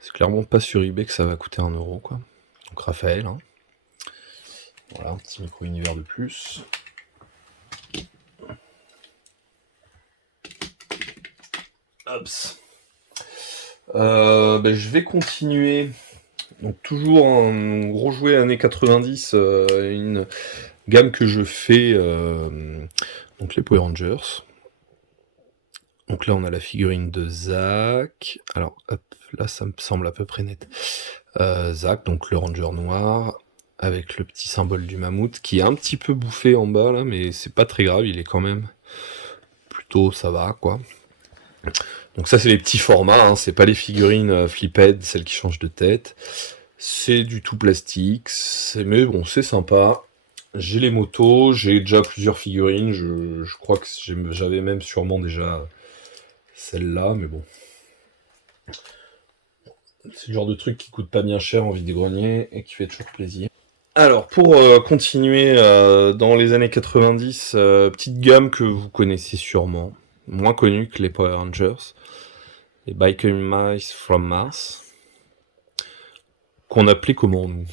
C'est clairement pas sur eBay que ça va coûter 1€, quoi. Donc Raphaël, hein. Voilà, un petit micro-univers de plus. Hops. Je vais continuer. Donc toujours un gros jouet années 90, une gamme que je fais, donc les Power Rangers. Donc là on a la figurine de Zach. Alors hop, là ça me semble à peu près net. Zach, donc le Ranger noir, avec le petit symbole du mammouth, qui est un petit peu bouffé en bas là, mais c'est pas très grave, il est quand même plutôt ça va quoi. Donc ça c'est les petits formats, hein, c'est pas les figurines Fliphead, celles qui changent de tête. C'est du tout plastique, mais bon c'est sympa. J'ai les motos, j'ai déjà plusieurs figurines, je crois que j'avais même sûrement déjà celle-là, mais bon. C'est le genre de truc qui coûte pas bien cher en vide-grenier et qui fait toujours plaisir. Alors, pour continuer dans les années 90, petite gamme que vous connaissez sûrement, moins connue que les Power Rangers, les Biker Mice from Mars, qu'on appelait comment, nous?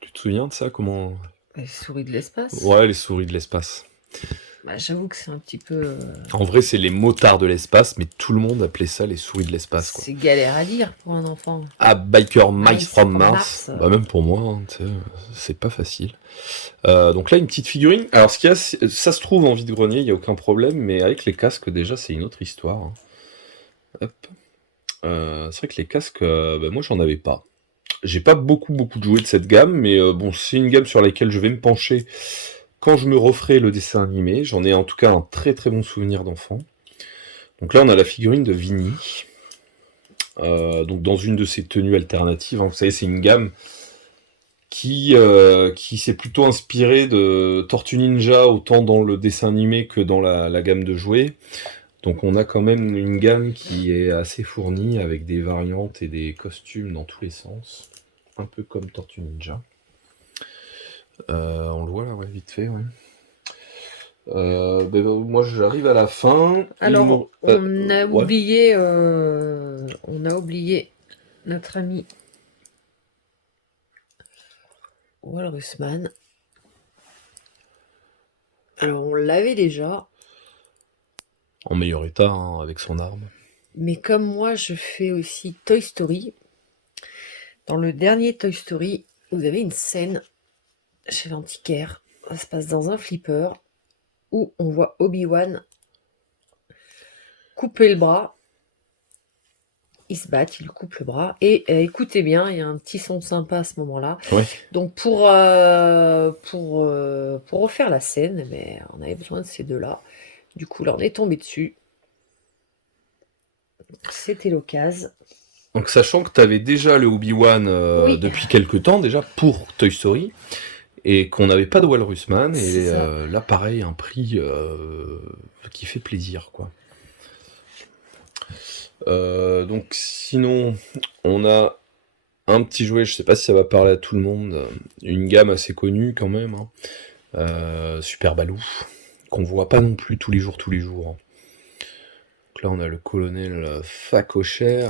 Tu te souviens de ça? Comment? Les souris de l'espace. Ouais, les souris de l'espace. Bah, j'avoue que c'est un petit peu... En vrai, c'est les motards de l'espace, mais tout le monde appelait ça les souris de l'espace, quoi. C'est galère à dire pour un enfant. Ah, Biker Mice from Mars. Mars. Bah, même pour moi, hein, c'est pas facile. Donc là, une petite figurine. Alors, ce qu'il y a, ça se trouve en vide-grenier, il n'y a aucun problème, mais avec les casques, déjà, c'est une autre histoire. Hein. Hop. C'est vrai que les casques, moi, j'en avais pas. J'ai pas beaucoup de jouets de cette gamme, mais bon, c'est une gamme sur laquelle je vais me pencher quand je me referai le dessin animé. J'en ai en tout cas un très très bon souvenir d'enfant. Donc là, on a la figurine de Vinny. Donc dans une de ses tenues alternatives. Hein. Vous savez, c'est une gamme qui s'est plutôt inspirée de Tortue Ninja, autant dans le dessin animé que dans la gamme de jouets. Donc on a quand même une gamme qui est assez fournie, avec des variantes et des costumes dans tous les sens. Un peu comme Tortue Ninja. On le voit là, ouais, vite fait, ouais. Moi, j'arrive à la fin. Alors, Ouais. on a oublié notre ami Walrusman. Alors, on l'avait déjà, En meilleur état, hein, avec son arme. mais comme moi, je fais aussi Toy Story. Dans le dernier Toy Story, vous avez une scène chez l'antiquaire. Ça se passe dans un flipper où on voit Obi-Wan couper le bras. Ils se battent, ils lui coupent le bras. Et écoutez bien, il y a un petit son sympa à ce moment-là. Ouais. Donc pour refaire la scène, mais on avait besoin de ces deux-là. Du coup, là, on est tombé dessus. C'était l'occasion. Donc, sachant que tu avais déjà le Obi-Wan Oui. depuis quelques temps, déjà, pour Toy Story, et qu'on n'avait pas de Walrusman, C'est et ça. là, pareil, un prix qui fait plaisir, quoi. Donc, sinon, on a un petit jouet, je sais pas si ça va parler à tout le monde, une gamme assez connue quand même, hein. Super Baloo, qu'on voit pas non plus tous les jours, tous les jours. Donc là, on a le colonel Facocher.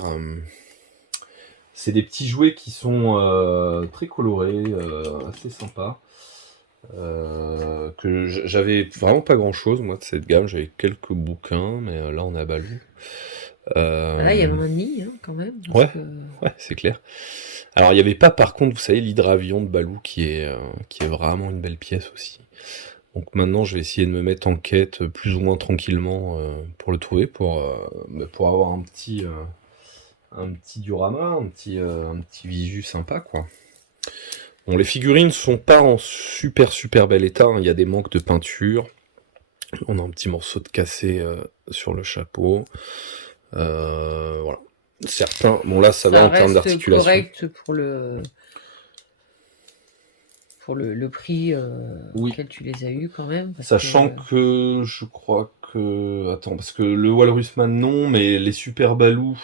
C'est des petits jouets qui sont très colorés, assez sympas. Que j'avais vraiment pas grand chose, moi, de cette gamme. J'avais quelques bouquins, mais là, on a Baloo. Là, il y avait un nid, hein, quand même. Parce Ouais, que... ouais, c'est clair. Alors, il n'y avait pas, par contre, vous savez, l'hydravion de Baloo qui est vraiment une belle pièce aussi. Donc maintenant, je vais essayer de me mettre en quête plus ou moins tranquillement pour le trouver, pour avoir un petit diorama, un petit visu sympa, quoi. Bon, les figurines sont pas en super super bel état, hein. Il y a des manques de peinture. On a un petit morceau de cassé sur le chapeau. Voilà. Certains, bon là ça va en termes reste d'articulation. correct pour le prix Oui. auquel tu les as eus quand même. Sachant que je crois que... Attends, parce que le Walrusman non, mais les Super Baloo,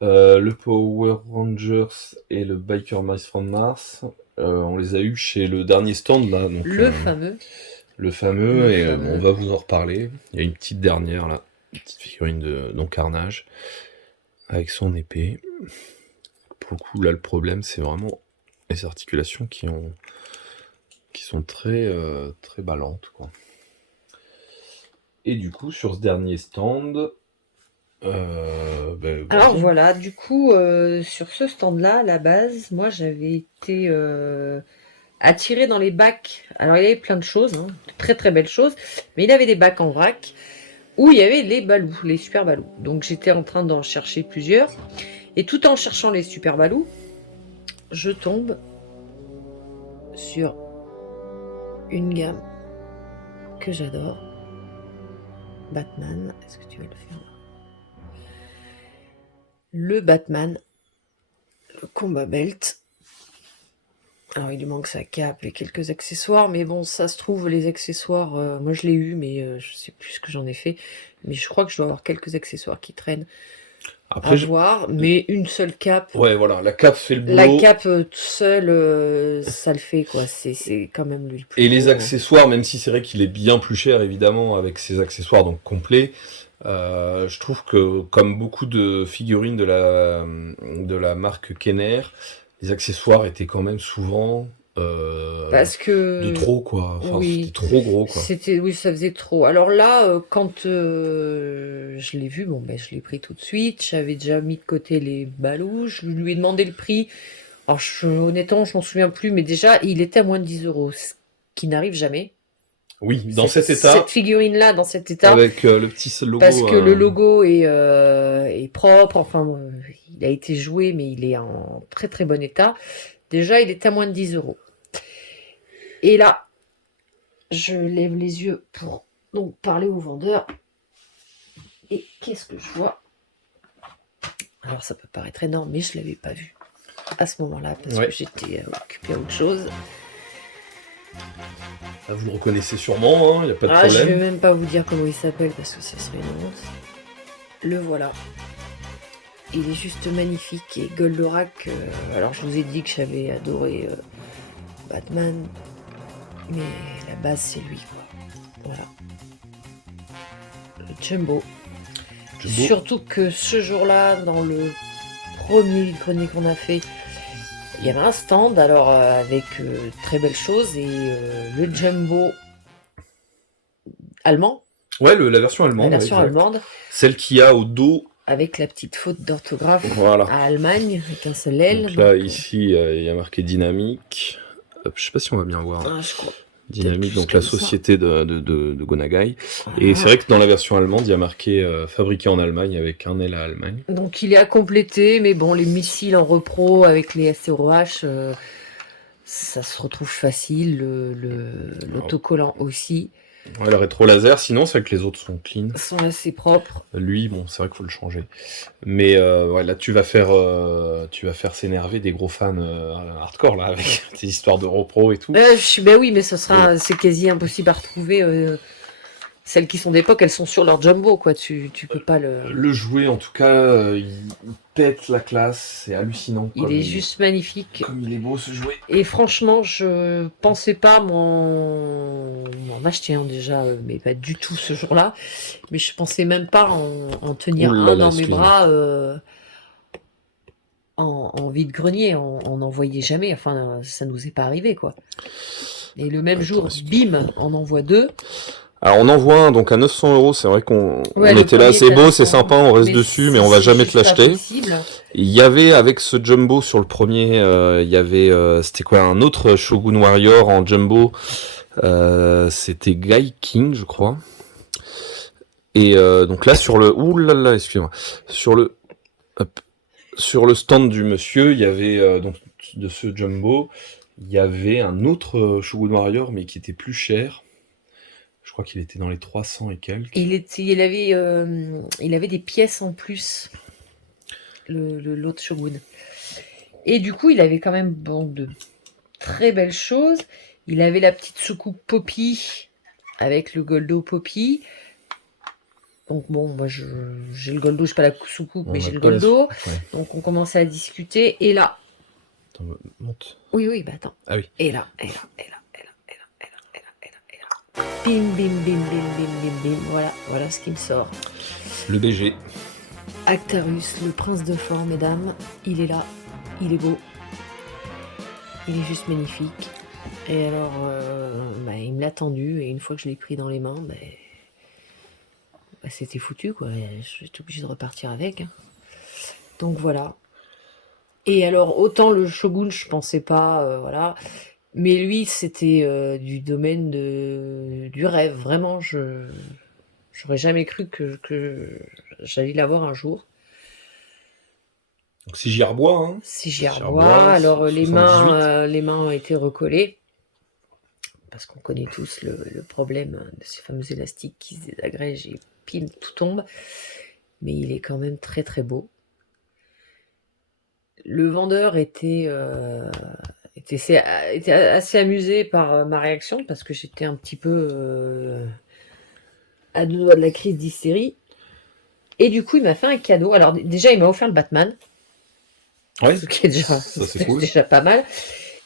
le Power Rangers et le Biker Mice from Mars, on les a eus chez le dernier stand là. Donc, le fameux. Le fameux, Le et fameux. on va vous en reparler. Il y a une petite dernière là, une petite figurine de Don Carnage, avec son épée. Pour le coup, là le problème c'est vraiment les articulations qui sont très, très ballantes, quoi. Et du coup, sur ce dernier stand, Alors voilà, du coup, sur ce stand-là, à la base, moi j'avais été attirée dans les bacs. Alors il y avait plein de choses, hein, de très très belles choses, mais il avait des bacs en vrac où il y avait les balous, les super balous. Donc j'étais en train d'en chercher plusieurs, et tout en cherchant les super balous, je tombe sur une gamme que j'adore. Batman, est-ce que tu vas le faire là ? Le Batman, le Combat Belt. Alors il lui manque sa cape et quelques accessoires, mais bon, ça se trouve, les accessoires, moi je l'ai eu, mais je sais plus ce que j'en ai fait, mais je crois que je dois avoir quelques accessoires qui traînent. Après, à voir, mais une seule cape. Ouais, voilà, la cape fait le boulot. La cape toute seule, ça le fait, quoi. C'est quand même lui le plus Et les gros, accessoires, même si c'est vrai qu'il est bien plus cher, évidemment, avec ses accessoires donc complets, je trouve que, comme beaucoup de figurines de la marque Kenner, les accessoires étaient quand même souvent parce que de trop, quoi. Enfin, oui, c'était trop gros, quoi. Oui, ça faisait trop. Alors là, quand je l'ai vu, bon, ben, je l'ai pris tout de suite. J'avais déjà mis de côté les balous. Je lui ai demandé le prix. Alors, honnêtement, je m'en souviens plus, mais déjà, il était à moins de 10 €, ce qui n'arrive jamais. Oui, dans cet état. Cette figurine-là, dans cet état. Avec le petit logo. Parce que le logo est propre. Enfin, il a été joué, mais il est en très très bon état. Déjà, il est à moins de 10 €. Et là, je lève les yeux pour donc parler au vendeur. Et qu'est-ce que je vois ? Alors, ça peut paraître énorme, mais je ne l'avais pas vu à ce moment-là, parce que j'étais occupée à autre chose. Là, vous le reconnaissez sûrement, il n'y a pas de problème. Je ne vais même pas vous dire comment il s'appelle, parce que ça serait une honte. Le voilà. Il est juste magnifique. Et Goldorak, alors je vous ai dit que j'avais adoré Batman, mais la base c'est lui, quoi. Voilà. Le Jumbo. Jumbo. Surtout que ce jour-là, dans le premier vide-grenier qu'on a fait, il y avait un stand, alors avec très belles choses, et le Jumbo allemand, Ouais, la version allemande. la version ouais, exact. allemande, Celle qui a au dos. avec la petite faute d'orthographe Voilà. à Allemagne, avec un seul L. Donc là, donc, ici, il y a marqué Dynamique. Hop, je sais pas si on va bien voir. je crois. Dynamique, plus donc la comme ça. société de Gonagai. Voilà. Et c'est vrai que dans la version allemande, il y a marqué fabriqué en Allemagne avec un L à Allemagne. Donc il est à compléter, mais bon, les missiles en repro avec les SROH, ça se retrouve facile, l'autocollant aussi, Ouais, le rétro laser, sinon c'est vrai que les autres sont clean. sont assez propres. Lui, bon, c'est vrai qu'il faut le changer. Mais ouais, là, tu vas faire s'énerver des gros fans hardcore là avec tes histoires de repro et tout. Ben oui, mais c'est quasi impossible à retrouver. Celles qui sont d'époque, elles sont sur leur Jumbo, quoi. Tu peux pas le. Le jouet, en tout cas, il pète la classe, c'est hallucinant. Il est juste magnifique. Comme il est beau ce jouet. Et franchement, je pensais pas m'en acheter un déjà, mais pas du tout ce jour-là. Mais je pensais même pas en tenir Ouh là un là, dans mes excuse-moi. bras en vide-grenier. On n'en voyait jamais. Enfin, ça nous est pas arrivé, quoi. Et le même Attends, jour, excuse-moi. bim, on envoie deux. Alors on envoie un donc à 900 €, c'est vrai qu'on Ouais, on le était là, premier c'est était à beau, c'est 900, sympa, on reste mais dessus, mais on va jamais te c'est juste pas l'acheter. possible. Il y avait avec ce jumbo sur le premier, il y avait c'était quoi un autre Shogun Warrior en jumbo, c'était Guy King je crois. Et donc là sur le ouh là là excusez-moi sur le hop, sur le stand du monsieur il y avait donc de ce jumbo il y avait un autre Shogun Warrior mais qui était plus cher. Je crois qu'il était dans les 300 et quelques. Il avait des pièces en plus, l'autre Shogun. Et du coup, il avait quand même de très belles choses. Il avait la petite soucoupe Poppy avec le Goldo Poppy. Donc bon, moi j'ai le Goldo, je n'ai pas la soucoupe, mais j'ai le Goldo. Ouais. Donc on commençait à discuter. Et là. Attends, monte. Oui, bah attends. Ah oui. Et là. Bim, bim, bim, bim, bim, bim, bim. Voilà ce qui me sort. Le BG. Actarus, le prince de Fort, mesdames. Il est là. Il est beau. Il est juste magnifique. Et alors, il me l'a tendu. Et une fois que je l'ai pris dans les mains, c'était foutu, quoi. J'étais obligée de repartir avec. Hein. Donc voilà. Et alors, autant le Shogun, je pensais pas, voilà. Mais lui, c'était du domaine du rêve. Vraiment, j'aurais jamais cru que j'allais l'avoir un jour. Donc si j'y rebois, hein. Si j'y rebois, alors les mains ont été recollées. Parce qu'on connaît tous le problème de ces fameux élastiques qui se désagrègent et pile, tout tombe. Mais il est quand même très très beau. Le vendeur était assez amusé par ma réaction parce que j'étais un petit peu à deux doigts de la crise d'hystérie. Et du coup, il m'a fait un cadeau. Alors déjà, il m'a offert le Batman. Ouais, ce qui est c'est cool. déjà pas mal.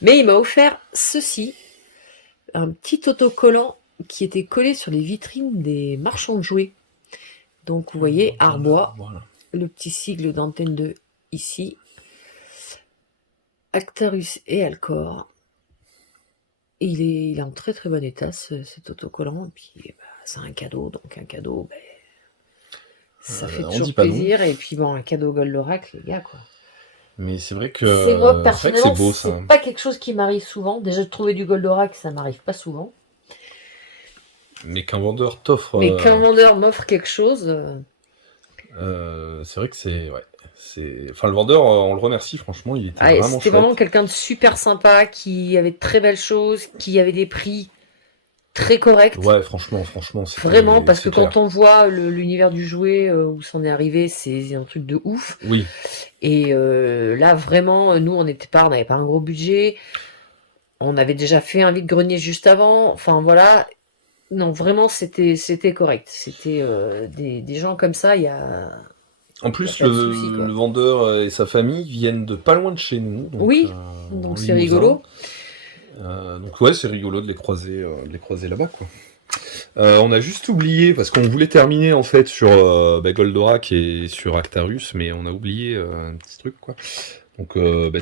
Mais il m'a offert ceci, un petit autocollant qui était collé sur les vitrines des marchands de jouets. Donc vous voyez, Arbois, voilà. Le petit sigle d'Antenne 2 ici. Actarus et Alcor. Et il est en très très bon état cet autocollant. Et puis c'est un cadeau, donc un cadeau, ça fait toujours plaisir. Et puis un cadeau Goldorak, les gars, quoi. Mais c'est vrai que c'est moi personnellement, c'est beau ça. C'est pas quelque chose qui m'arrive souvent. Déjà de trouver du Goldorak, ça m'arrive pas souvent. Mais qu'un vendeur t'offre. Mais qu'un vendeur m'offre quelque chose. C'est vrai que c'est enfin le vendeur, on le remercie franchement, il était vraiment chouette. C'était vraiment quelqu'un de super sympa, qui avait de très belles choses, qui avait des prix très corrects. Ouais, franchement, vraiment, parce que quand on voit l'univers du jouet où c'en est arrivé, c'est un truc de ouf. Oui. Et là, vraiment, nous, on n'avait pas un gros budget. On avait déjà fait un vide-grenier juste avant. Enfin, voilà. Non, vraiment, c'était correct. C'était des gens comme ça, il y a... En plus, le vendeur et sa famille viennent de pas loin de chez nous. Donc, oui, donc c'est rigolo. Donc ouais, c'est rigolo de les croiser là-bas, quoi. On a juste oublié, parce qu'on voulait terminer en fait sur Goldorak et sur Actarus, mais on a oublié un petit truc quoi. Donc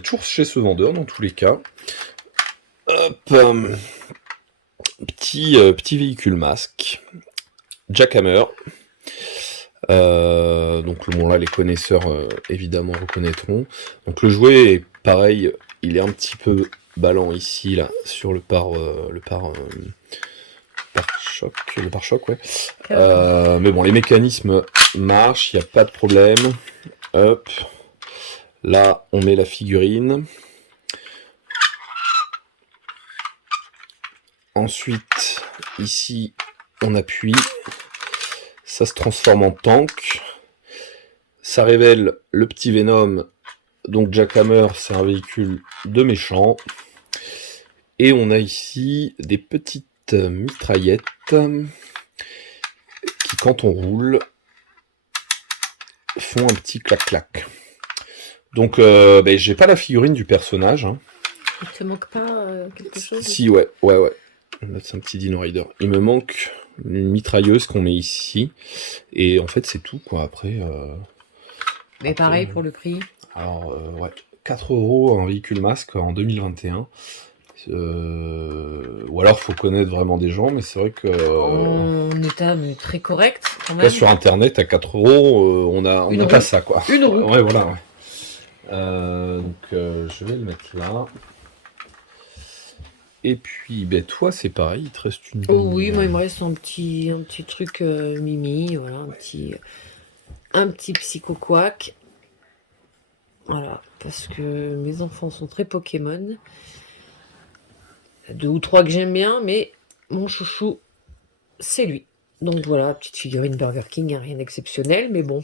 toujours chez ce vendeur dans tous les cas. Hop, petit véhicule masque. Jackhammer. Donc bon là les connaisseurs évidemment reconnaîtront. Donc le jouet est pareil, il est un petit peu ballant ici là sur le pare-choc, ouais. Mais bon les mécanismes marchent, il n'y a pas de problème. Hop, là on met la figurine. Ensuite ici on appuie. Ça se transforme en tank. Ça révèle le petit Venom. Donc Jackhammer, c'est un véhicule de méchant. Et on a ici des petites mitraillettes qui, quand on roule, font un petit clac-clac. Donc, j'ai pas la figurine du personnage. Hein. Il te manque pas quelque chose? Si, ouais. Là, c'est un petit Dino Rider. Il me manque une mitrailleuse qu'on met ici. Et en fait, c'est tout, quoi. Après... Mais pareil pour le prix. Alors, 4€ un véhicule masque en 2021. Ou alors faut connaître vraiment des gens, mais c'est vrai que en état mais très correct quand même. Là sur internet à 4€, on a pas ça quoi. Une roue. Ouais voilà. Ouais. Donc je vais le mettre là. Et puis toi c'est pareil, il te reste une. Oh oui, moi il me reste un petit truc Mimi, voilà, un petit Psycho Quack. Voilà, parce que mes enfants sont très Pokémon. 2 ou 3 que j'aime bien, mais mon chouchou, c'est lui. Donc voilà, petite figurine Burger King, hein, rien d'exceptionnel, mais bon.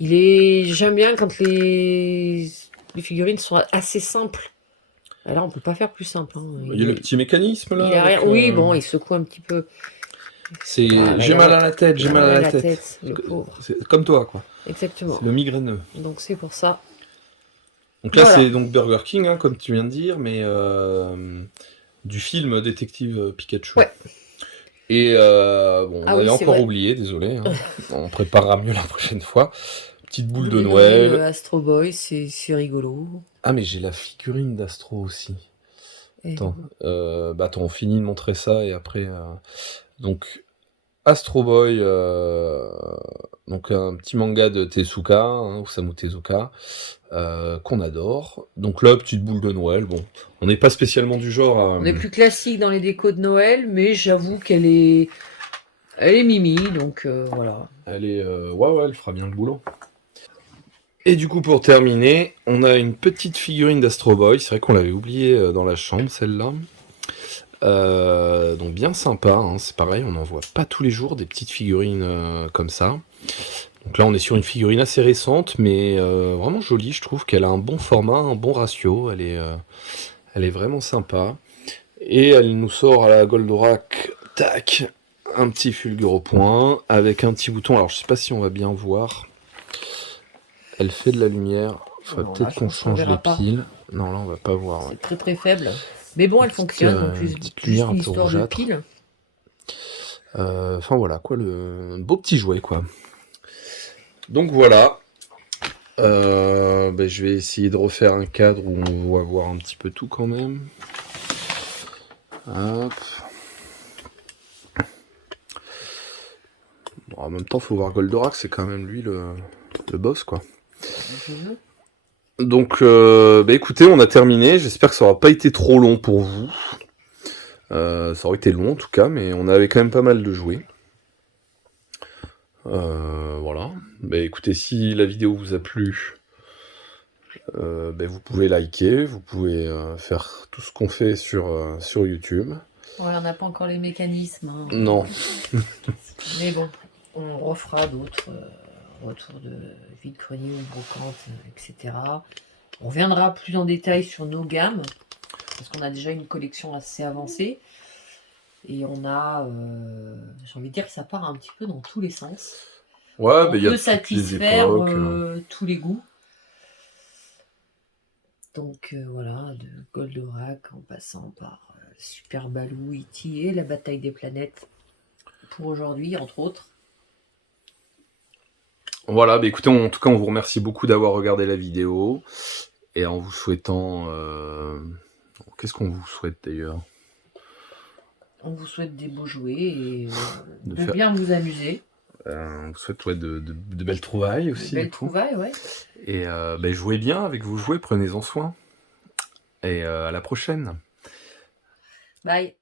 J'aime bien quand les figurines sont assez simples. Là, on peut pas faire plus simple. Hein. Il y a le petit mécanisme là. Oui, bon, il secoue un petit peu. C'est j'ai mal à la tête, j'ai mal à la tête. Le pauvre. C'est comme toi quoi. Exactement. C'est le migraineux. Donc c'est pour ça. Donc là c'est donc Burger King, hein, comme tu viens de dire, mais du film Détective Pikachu. Ouais. Et on avait encore oublié, désolé. Hein. On préparera mieux la prochaine fois. Petite boule de Noël. Astro Boy, c'est rigolo. Ah mais j'ai la figurine d'Astro aussi. Attends, on finit de montrer ça et après... Donc, Astro Boy, donc un petit manga de Tezuka, hein, Osamu Tezuka, qu'on adore. Donc là, petite boule de Noël, bon, on n'est pas spécialement du genre à... On est plus classique dans les décos de Noël, mais j'avoue qu'elle est... Elle est mimi, donc voilà. Elle est... elle fera bien le boulot. Et du coup, pour terminer, on a une petite figurine d'Astro Boy. C'est vrai qu'on l'avait oublié dans la chambre, celle-là. Donc bien sympa, hein. C'est pareil, on n'en voit pas tous les jours des petites figurines comme ça. Donc là, on est sur une figurine assez récente, mais vraiment jolie. Je trouve qu'elle a un bon format, un bon ratio. Elle est vraiment sympa. Et elle nous sort à la Goldorak, tac, un petit fulgure au point avec un petit bouton. Alors, je sais pas si on va bien voir. Elle fait de la lumière. Il faudrait peut-être qu'on change les piles. Non, là, on va pas voir. C'est très très faible. Mais bon, elle fonctionne. Donc, petite lumière un peu rougeâtre. Enfin voilà, quoi, le beau petit jouet, quoi. Donc voilà. Je vais essayer de refaire un cadre où on va voir un petit peu tout quand même. Hop. Bon, en même temps, faut voir Goldorak, c'est quand même lui le boss, quoi. Donc, écoutez, on a terminé. J'espère que ça aura pas été trop long pour vous. Ça aurait été long en tout cas, mais on avait quand même pas mal de jouets. Voilà. Écoutez, si la vidéo vous a plu, vous pouvez liker, vous pouvez faire tout ce qu'on fait sur YouTube. Ouais, on n'a pas encore les mécanismes. Hein. Non. Mais bon, on refera d'autres retours de vide-grenier ou brocante, etc. On reviendra plus en détail sur nos gammes, parce qu'on a déjà une collection assez avancée. Et on a, j'ai envie de dire que ça part un petit peu dans tous les sens. Ouais, on peut satisfaire tous les goûts. Donc voilà, de Goldorak en passant par Super Baloo, E.T. et la bataille des planètes. pour aujourd'hui, entre autres. Voilà, bah écoutez, en tout cas, on vous remercie beaucoup d'avoir regardé la vidéo. Et en vous souhaitant... Qu'est-ce qu'on vous souhaite d'ailleurs? On vous souhaite des beaux jouets et De de faire- bien vous amuser. On vous souhaite de belles trouvailles aussi. Belle du coup. trouvaille, ouais. Et bah, jouez bien avec vos jouets, prenez-en soin. Et à la prochaine. Bye.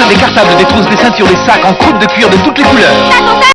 Hans, décartable, détrousse des ceintures, des sacs en croûte de cuir de toutes les couleurs.